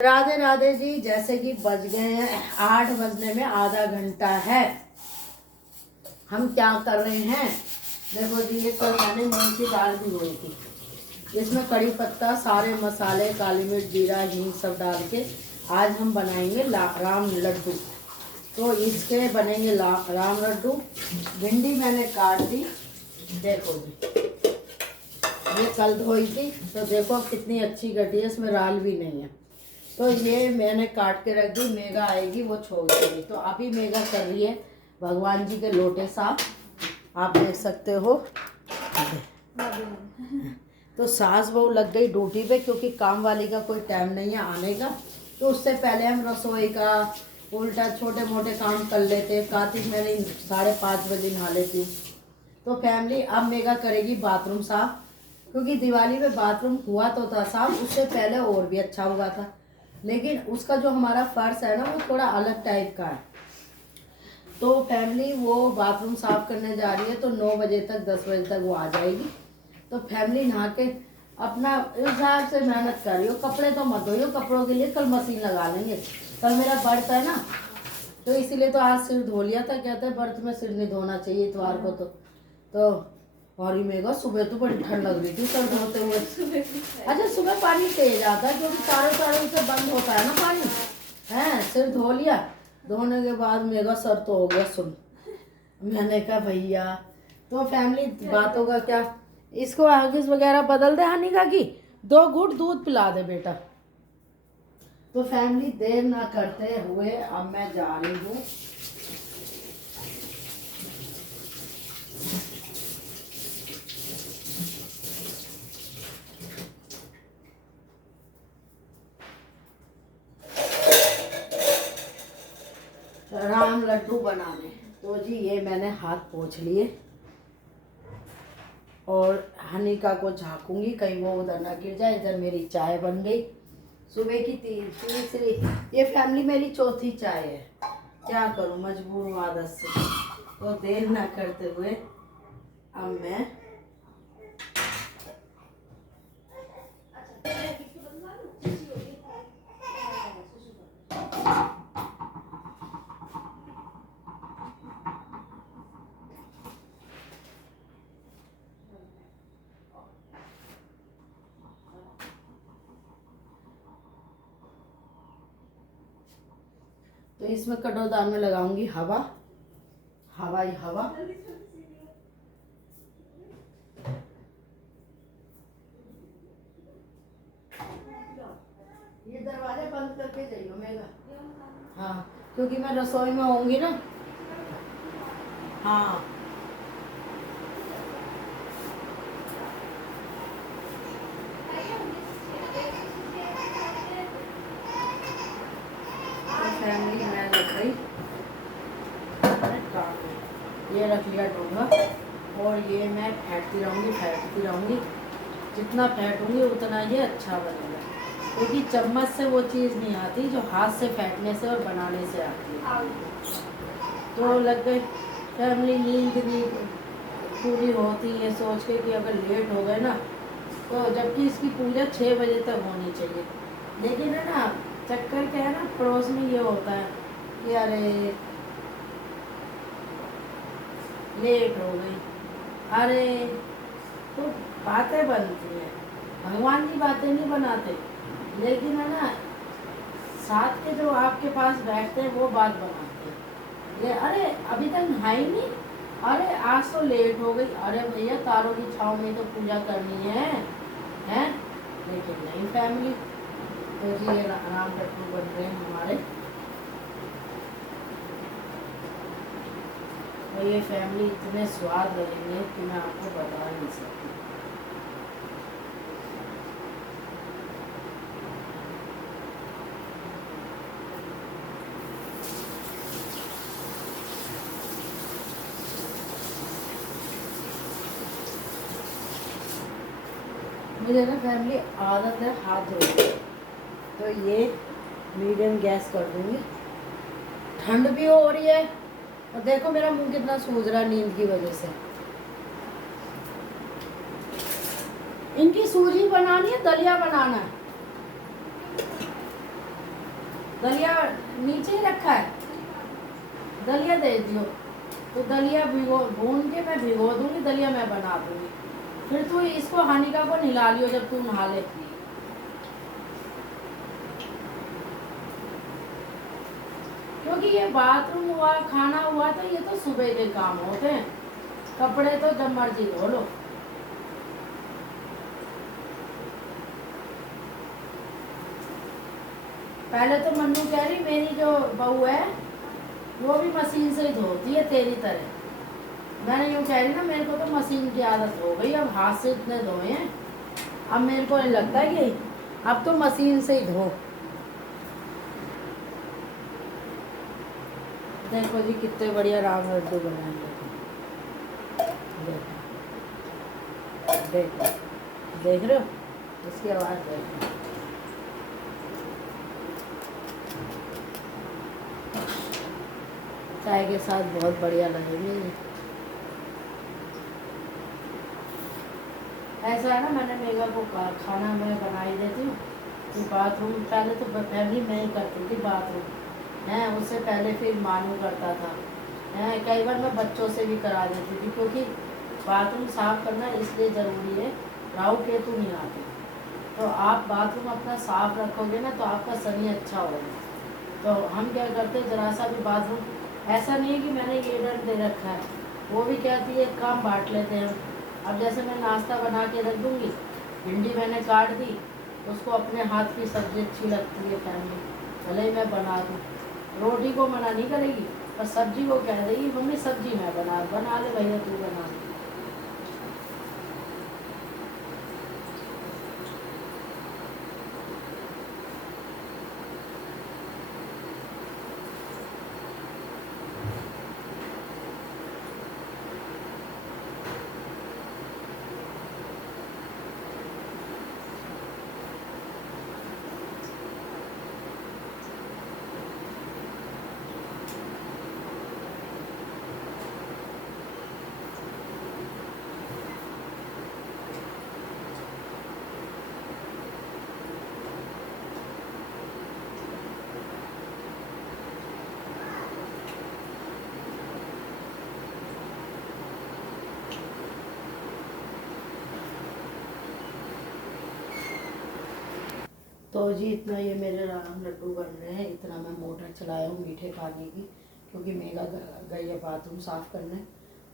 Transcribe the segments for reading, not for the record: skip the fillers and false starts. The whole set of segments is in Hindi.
राधे राधे जी। जैसे कि बज गए हैं 8 बजने में आधा घंटा है। हम क्या कर रहे हैं, देखो जी, ये कल मैंने मूंग की दाल भिगोई थी। इसमें कड़ी पत्ता, सारे मसाले, काली मिर्च, जीरा, हींग सब डाल के आज हम बनाएंगे राम लड्डू। तो इसके बनेंगे राम लड्डू। भिंडी मैंने काट दी, देखो जी, ये कल धोई थी तो देखो कितनी अच्छी कटी है, इसमें राल भी नहीं है। तो ये मैंने काट के रख दी, मेघा आएगी वो छोड़ देगी। तो अभी मेघा कर रही है भगवान जी के लोटे साफ, आप देख सकते हो। तो सास बहू लग गई ड्यूटी पे, क्योंकि काम वाली का कोई टाइम नहीं है आने का। तो उससे पहले हम रसोई का उल्टा छोटे मोटे काम कर लेते। कार्तिक मैंने 5:30 बजे नहा लेती हूँ। तो फैमिली अब मेघा करेगी बाथरूम साफ, क्योंकि दिवाली में बाथरूम हुआ तो था साफ, उससे पहले और भी अच्छा हुआ था। लेकिन उसका जो हमारा फर्श है ना, वो थोड़ा अलग टाइप का है। तो फैमिली वो बाथरूम साफ करने जा रही है, तो 9 बजे तक 10 बजे तक वो आ जाएगी। तो फैमिली नहा के अपना हिसाब से मेहनत कर रही हो। कपड़े तो मत धोइयो, कपड़ों के लिए कल मशीन लगा लेंगे। कल मेरा व्रत है ना, तो इसीलिए तो आज सिर धो लिया था। कहते हैं व्रत में सिर नहीं धोना चाहिए इतवार को। तो और ही मेघा सुबह तो बड़ी ठंड लग रही थी सर धोते हुए। अच्छा, सुबह पानी तेज आता है, क्योंकि चारों से बंद होता है ना पानी। है, सिर धो लिया, धोने के बाद मेघा सर तो हो गया सुन। मैंने कहा भैया, तो फैमिली बातों का क्या, इसको हगिस वगैरह बदल दे हनीका की, 2 घूंट दूध पिला दे बेटा। तो फैमिली देर ना करते हुए अब मैं जा रही हूँ। राम लड्डू बनाने। तो जी ये मैंने हाथ पोंछ लिए और हनीका को झाँकूंगी कहीं वो उधर ना गिर जाए। इधर मेरी चाय बन गई, सुबह की तीसरी, ये फैमिली मेरी चौथी चाय है। क्या करूं, मजबूर हूँ आदत से। तो देर ना करते हुए अब मैं तो इसमें कटोदान में लगाऊंगी हवा, हवाई हवा। ये दरवाजा बंद करके जाइयो मेघा। हाँ, क्योंकि मैं रसोई में होंगी ना। हाँ, फैमिली मैं रख गई, ये रख लिया डोंगा, और ये मैं फेंटती रहूँगी। जितना फेंटूंगी उतना ये अच्छा बनेगा, क्योंकि चम्मच से वो चीज़ नहीं आती जो हाथ से फेंटने से और बनाने से आती है। तो लग गई फैमिली, नींद भी पूरी होती है सोच के कि अगर लेट हो गए ना, तो जबकि इसकी पूजा 6 बजे तक होनी चाहिए। लेकिन है ना, चक्कर क्या है ना, पड़ोस में ये होता है कि अरे लेट हो गई, अरे, तो बातें बनती हैं। भगवान की बातें नहीं बनाते, लेकिन है ना, साथ के जो आपके पास बैठते हैं वो बात बनाते हैं। ये अरे अभी तक नहाई नहीं, अरे आज तो लेट हो गई, अरे भैया तारों की छाँव में तो पूजा करनी है, हैं? लेकिन नहीं फैमिली। तो जी ये राम लड्डू बन रहे हैं हमारे। और ये फैमिली इतने स्वाद लगेंगे कि मैं आपको बता नहीं सकती। मुझे ना फैमिली आदत है हाथ धोने, तो ये मीडियम गैस कर दूंगी। ठंड भी हो रही है, और देखो मेरा मुंह कितना सूज रहा है नींद की वजह से। इनकी सूजी बनानी है, दलिया बनाना है। दलिया नीचे ही रखा है, दलिया दे दियो। तो दलिया भिगो भून के मैं भिगो दूंगी, दलिया मैं बना दूंगी। फिर तू इसको हानिका को नहला लियो जब तू नहा ले। क्योंकि ये बाथरूम हुआ, खाना हुआ, तो ये तो सुबह के काम होते हैं, कपड़े तो जब मर्जी धो लो। पहले तो मन्नू कह रही मेरी जो बहू है वो भी मशीन से ही धोती है तेरी तरह। मैंने यूँ कह रही ना, मेरे को तो मशीन की आदत हो गई, अब हाथ से इतने धोए हैं, अब मेरे को नहीं लगता कि अब तो मशीन से ही धो। देखो जी कितने बढ़िया राम लड्डू बनाए हैं। देखो देखो, देख रहे हो, इसकी आवाज़ देखो। चाय के साथ बहुत बढ़िया लगेंगे ये। ऐसा है ना, मैंने मेगा को खाना मैं बना ही देती हूँ कि बाथरूम पहले तो फैमिली में ही करती थी बाथरूम है, उससे पहले फिर मानू करता था है, कई बार मैं बच्चों से भी करा देती थी, क्योंकि बाथरूम साफ करना इसलिए ज़रूरी है, राहु केतु नहीं आते। तो आप बाथरूम अपना साफ रखोगे ना तो आपका शनि अच्छा होगा। तो हम क्या करते हैं, जरा सा भी बाथरूम, ऐसा नहीं है कि मैंने ये डर दे रखा है, वो भी कहती है काम बांट लेते हैं। अब जैसे मैं नाश्ता बना के रख दूँगी, भिंडी मैंने काट दी, उसको अपने हाथ की सब्ज़ी अच्छी लगती है फैमिली, भले ही मैं बना दूँ, रोटी को मना नहीं करेगी, पर सब्जी को कह देगी मम्मी सब्जी मैं बना ले भैया, तू बना ले। तो जी इतना ये मेरे राम लड्डू बन रहे हैं, इतना मैं मोटर चलाया हूँ मीठे पानी की, क्योंकि मेगा गई है बाथरूम साफ़ करने,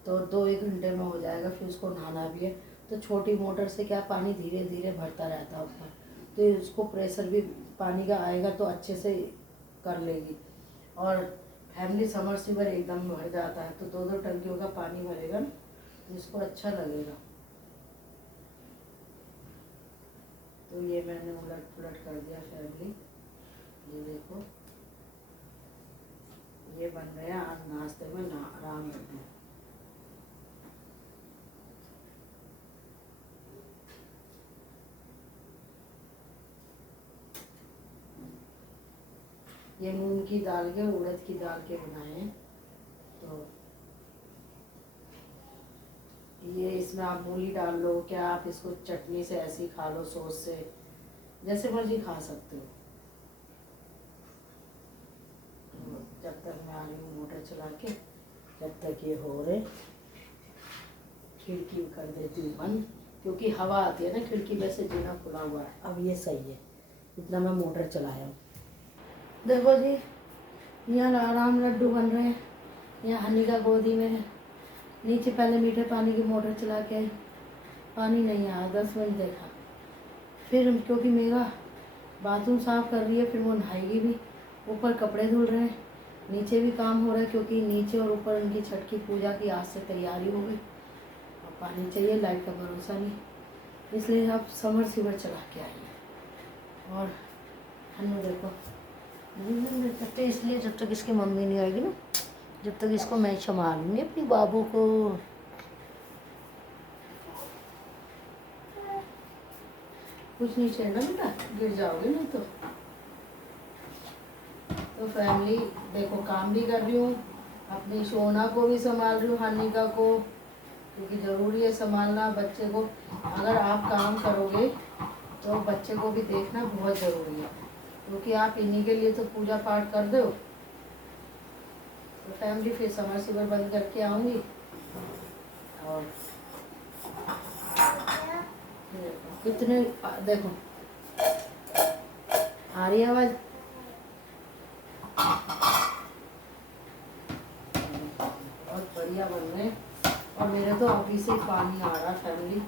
तो 2-1 घंटे में हो जाएगा, फिर उसको नहाना भी है। तो छोटी मोटर से क्या पानी धीरे धीरे भरता रहता है ऊपर, तो उसको प्रेशर भी पानी का आएगा तो अच्छे से कर लेगी। और फैमिली समरसीबल एकदम भर जाता है, तो 2-2 टंकियों का पानी भरेगा ना, तो इसको अच्छा लगेगा। तो ये मैंने उलट पुलट कर दिया फैमिली, ये देखो ये बन रहे हैं आज नाश्ते में राम लड्डू। ये मूंग की दाल के, उड़द की दाल के बनाए हैं। तो ये इसमें आप मूली डाल लो, क्या आप इसको चटनी से ऐसी खा लो, सॉस से, जैसे मर्जी खा सकते हो। जब तक मैं आ रही हूँ मोटर चला के, जब तक ये हो रहे, खिड़की कर देती हूँ बंद, क्योंकि हवा आती है ना खिड़की में से, जीना खुला हुआ है। अब ये सही है, इतना मैं मोटर चलाया हूँ। देखो जी यहाँ राम लड्डू बन रहे हैं, यहाँ हनीका गोदी में है, नीचे पहले मीठे पानी की मोटर चला के आई, पानी नहीं आया, 10 मिनट देखा, फिर क्योंकि मेरा बाथरूम साफ़ कर रही है, फिर वो नहाएगी भी, ऊपर कपड़े धुल रहे हैं, नीचे भी काम हो रहा है, क्योंकि नीचे और ऊपर उनकी छठ की पूजा की आज से तैयारी हो गई, और पानी चाहिए, लाइट का भरोसा नहीं, इसलिए अब समरसीबल चला के आई है। और हन्नू देखो तब तक, इसलिए जब तक इसकी मम्मी नहीं आएगी ना, जब तक इसको मैं संभालूंगी अपनी बाबू को। कुछ नहीं छेड़ना बेटा, गिर जाओगे नहीं तो। फैमिली देखो काम भी कर रही हूँ, अपनी सोना को भी संभाल रही हूँ, हानिका को, क्योंकि ज़रूरी है संभालना बच्चे को। अगर आप काम करोगे तो बच्चे को भी देखना बहुत ज़रूरी है। क्योंकि आप इन्हीं के लिए तो पूजा पाठ कर दो। तो फैमिली फिर समरसीबल बंद करके आऊँगी और कितने देखो आ रही है आवाज़। बहुत बढ़िया बन रहे हैं और मेरे तो अभी से पानी आ रहा है फैमिली।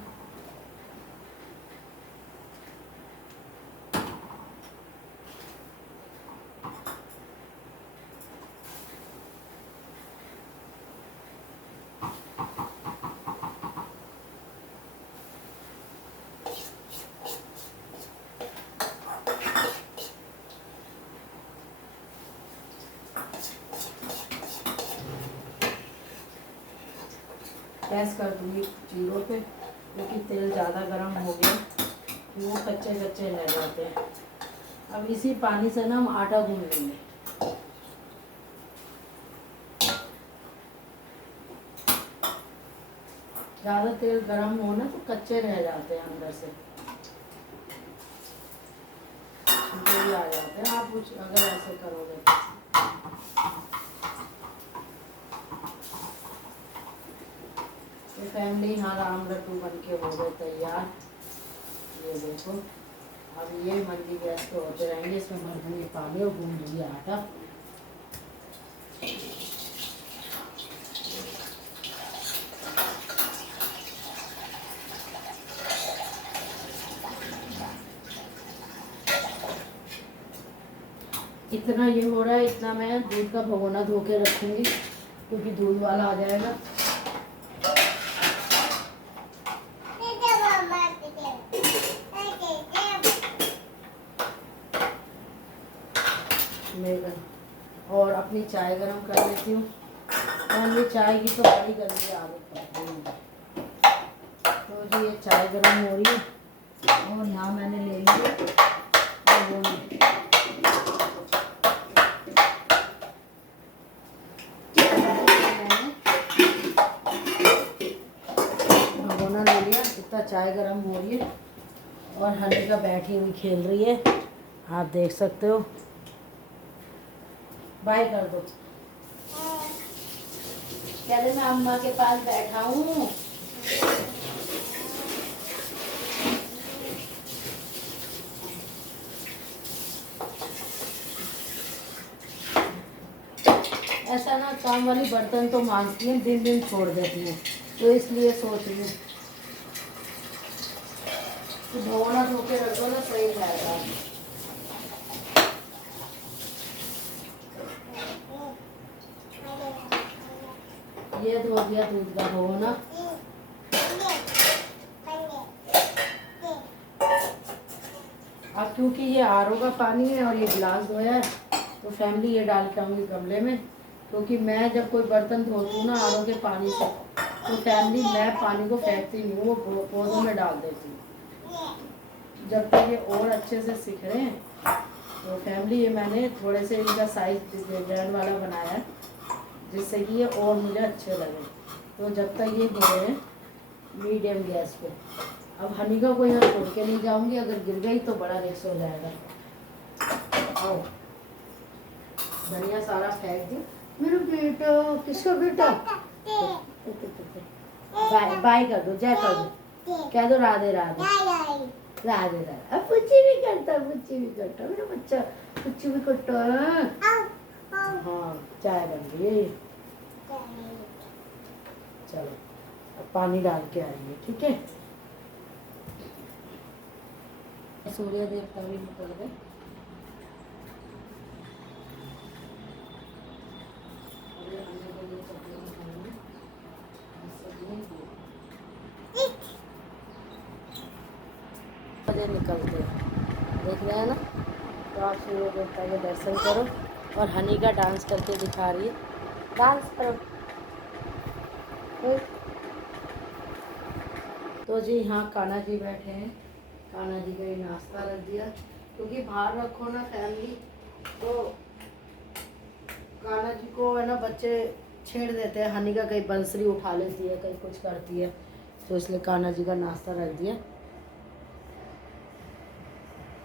गैस कर दूँगी 0 पे क्योंकि तेल ज़्यादा गर्म हो गया, वो कच्चे कच्चे रह जाते हैं। अब इसी पानी से ना हम आटा गूंद लेंगे। ज़्यादा तेल गर्म हो ना तो कच्चे रह जाते हैं अंदर से, तेल आ जाते हैं। आप कुछ अगर ऐसे करोगे तो फैमिली यहाँ राम लड्डू बन के हो गए तैयार। ये देखो अब ये मंदी गैस पे होते रहेंगे। इसमें भर दूँगी पानी और गूंद दूँगी आटा। इतना ये हो रहा है, इतना मैं दूध का भगोना धो के रखूँगी क्योंकि दूध वाला आ जाएगा। और अपनी चाय गरम कर लेती हूँ। और ये चाय की तो बड़ी गंदी आदत पड़ गई है। तो जी ये चाय गरम हो रही है और यहाँ मैंने ले लिया भगोना ले लिया। इतना चाय गरम हो रही है और हनीका बैठी हुई खेल रही है, आप देख सकते हो। बाय कर दो। कहते मैं अम्मा के पास बैठा हूँ। ऐसा ना काम वाली बर्तन तो मांजती हैं, दिन दिन छोड़ देती हैं, तो इसलिए सोच रही हूँ कि भगोना धो के रख दो ना, सही रहेगा। ये धो दिया दूध का भगोना। अब क्योंकि ये आरओ का पानी है और ये गिलास धोया है तो फैमिली ये डाल के आऊँगी गमले में। क्योंकि मैं जब कोई बर्तन धोती हूँ ना आरओ के पानी से तो फैमिली मैं पानी को फेंकती नहीं हूँ, वो पौधों में डाल देती हूँ। जब तक ये और अच्छे से सीख रहे हैं तो फैमिली ये मैंने थोड़े से इनका साइज डिजाइन वाला बनाया है जिससे कि ये और मुझे अच्छे लगे। तो जब तक ये हो रहे हैं मीडियम गैस पे। अब हनीका को यहाँ छोड़ के नहीं जाऊँगी, अगर गिर गई तो बड़ा रिस्क हो जाएगा। आओ धनिया सारा फेंक दी। मेरा बेटा, किसका बेटा? बाय बाय कर दो, जय कर दो, कह दो राधे राधे राधे राधे। अब पुच्ची भी करता, पुच्ची भी करता मेरा बच्चा, पुच्ची भी करता। हाँ चाय बन गई। चलो अब पानी डाल के आइए, ठीक है। सूर्य देवता भी निकल गए। निकलते हैं, देख रहे हैं ना। तो आप सूर्य देवता के दर्शन करो। और हनीका डांस करके दिखा रही है, डांस करो। तो जी यहाँ कान्हा जी बैठे हैं। कान्हा जी का ही नाश्ता रख दिया क्योंकि बाहर रखो ना फैमिली तो कान्हा जी को है ना बच्चे छेड़ देते हैं। हनीका कहीं बंसरी उठा लेती है, कहीं कुछ करती है, तो इसलिए कान्हा जी का नाश्ता रख दिया।